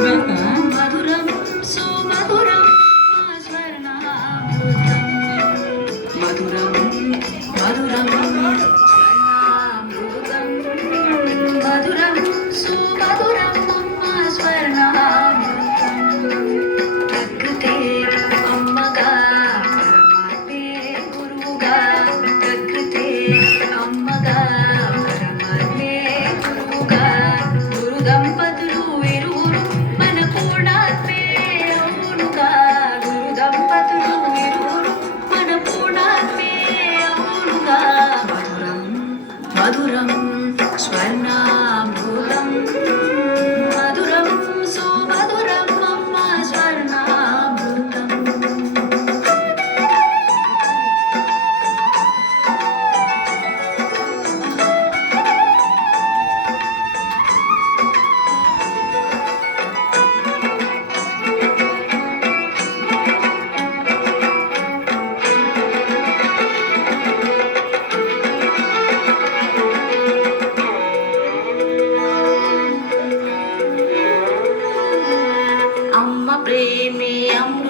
మధురం సుమధురం స్వర్ణామృతం మధురం మధురం స్వర్ణామృతం మధురం సుమధురం స్వర్ణామృతం ప్రకృతే అమ్మగా పరమాత్మే గురువుగా ప్రకృతే అమ్మగా పరమాత్మే గురువుగా గురు దంపతులు ఇరువురు మన పూర్ణాత్మే అవునుగా గురు దంపతులు ఇరువురు మన పూర్ణాత్మే అవునుగా మధురం మధురం స్వర్ణామృతం మధురం సుమధురం అమ్మ స్వర్ణామృతం అమ్మ ప్రేమే అమృతం